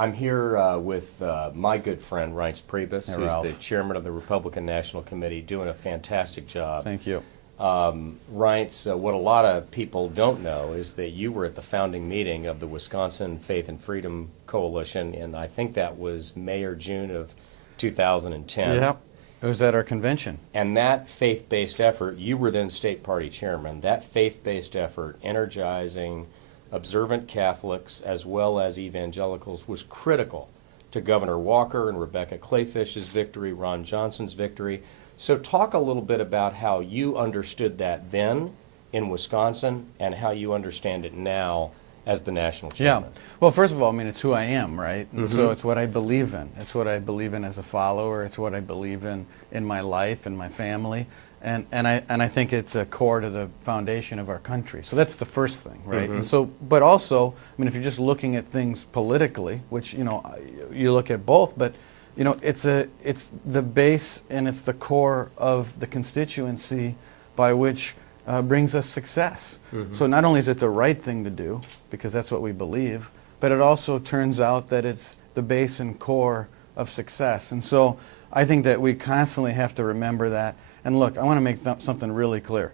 I'm here with my good friend Reince Priebus, Hey, who's Ralph. the chairman of the Republican National Committee, doing a fantastic job. Thank you. Reince, what a lot of people don't know is that you were at the founding meeting of the Wisconsin Faith and Freedom Coalition, and I think that was May or June of 2010. Yep. It was at our convention. And that faith-based effort, you were then state party chairman, that faith-based effort energizing observant Catholics as well as evangelicals was critical to Governor Walker and Rebecca Clayfish's victory, Ron Johnson's victory. So talk a little bit about how you understood that then in Wisconsin and how you understand it now as the national chairman. Yeah. Well, first of all, I mean, it's who I am, right? And so it's what I believe in. It's what I believe in as a follower. It's what I believe in my life and my family. And I think it's a core to the foundation of our country. So that's the first thing, right? And so, but also, I mean, if you're just looking at things politically, which, you know, you look at both, but, you know, it's the base and it's the core of the constituency by which brings us success. So not only is it the right thing to do, because that's what we believe, but it also turns out that it's the base and core of success. And so I think that we constantly have to remember that. And look, I want to make something really clear.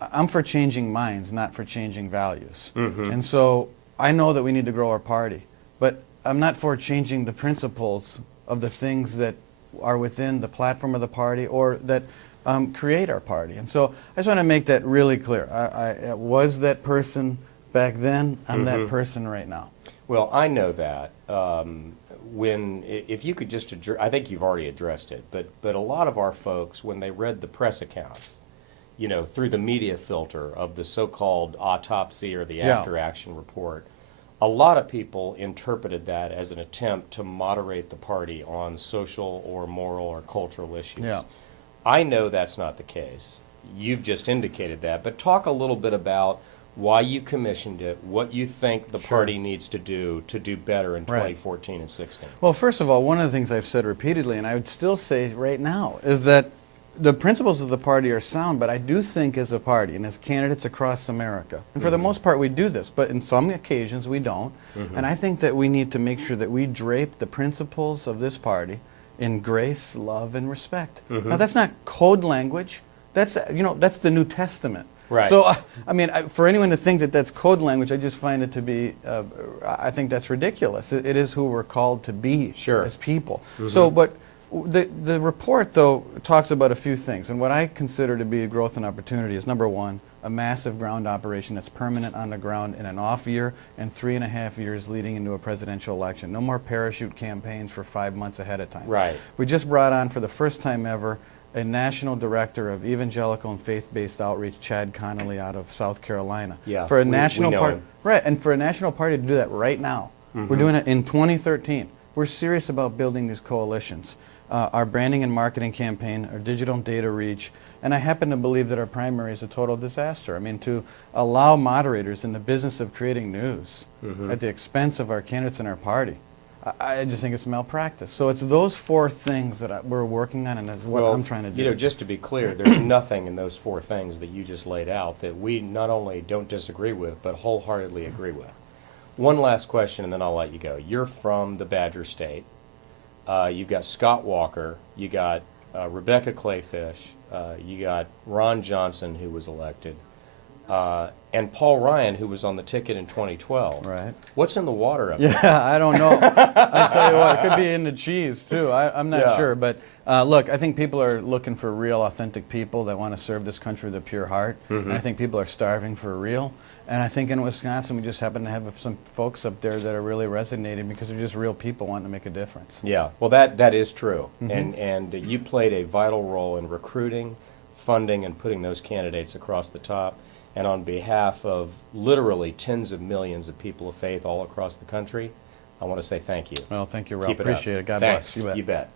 I'm for changing minds, not for changing values. And so I know that we need to grow our party, but I'm not for changing the principles of the things that are within the platform of the party or that create our party. And so I just want to make that really clear. I was that person back then. I'm that person right now. Well, I know that. If you could just address, I think you've already addressed it, but a lot of our folks, when they read the press accounts, you know, through the media filter of the so-called autopsy or the after-action report, a lot of people interpreted that as an attempt to moderate the party on social or moral or cultural issues. Yeah. I know that's not the case. You've just indicated that, but talk a little bit about why you commissioned it, what you think the party needs to do better in 2014 and 16. Well, first of all, one of the things I've said repeatedly, and I would still say right now, is that the principles of the party are sound, but I do think as a party and as candidates across America, and for the most part we do this, but in some occasions we don't, and I think that we need to make sure that we drape the principles of this party in grace, love, and respect. Now that's not code language, that's, you know, that's the New Testament. Right. So, I mean, for anyone to think that that's code language, I just find it to be, I think that's ridiculous. It is who we're called to be as people. So, but the report, though, talks about a few things. And what I consider to be a growth and opportunity is, number one, a massive ground operation that's permanent on the ground in an off year and 3.5 years leading into a presidential election. No more parachute campaigns for 5 months ahead of time. Right. We just brought on, for the first time ever, a national director of evangelical and faith-based outreach, Chad Connolly, out of South Carolina. Yeah, for a we national know party, him. right? And for a national party to do that right now, we're doing it in 2013. We're serious about building these coalitions. Our branding and marketing campaign, our digital data reach, and I happen to believe that our primary is a total disaster. I mean, to allow moderators in the business of creating news at the expense of our candidates and our party, I just think it's malpractice. So it's those four things that we're working on, and that's what I'm trying to do. You know, just to be clear, there's nothing in those four things that you just laid out that we not only don't disagree with, but wholeheartedly agree with. One last question, and then I'll let you go. You're from the Badger State. You've got Scott Walker. You got Rebecca Clayfish. You got Ron Johnson, who was elected. And Paul Ryan, who was on the ticket in 2012. Right. What's in the water up there? Yeah, I don't know. I tell you what, it could be in the cheese too. I'm not sure, but look, I think people are looking for real, authentic people that want to serve this country with a pure heart. And I think people are starving for real. And I think in Wisconsin, we just happen to have some folks up there that are really resonating because they're just real people wanting to make a difference. Yeah, well, that is true. And you played a vital role in recruiting, funding, and putting those candidates across the top. And on behalf of literally tens of millions of people of faith all across the country, I want to say thank you. Well, thank you, Ralph. Keep it up. Appreciate it. God Thanks. bless. You bet. You bet.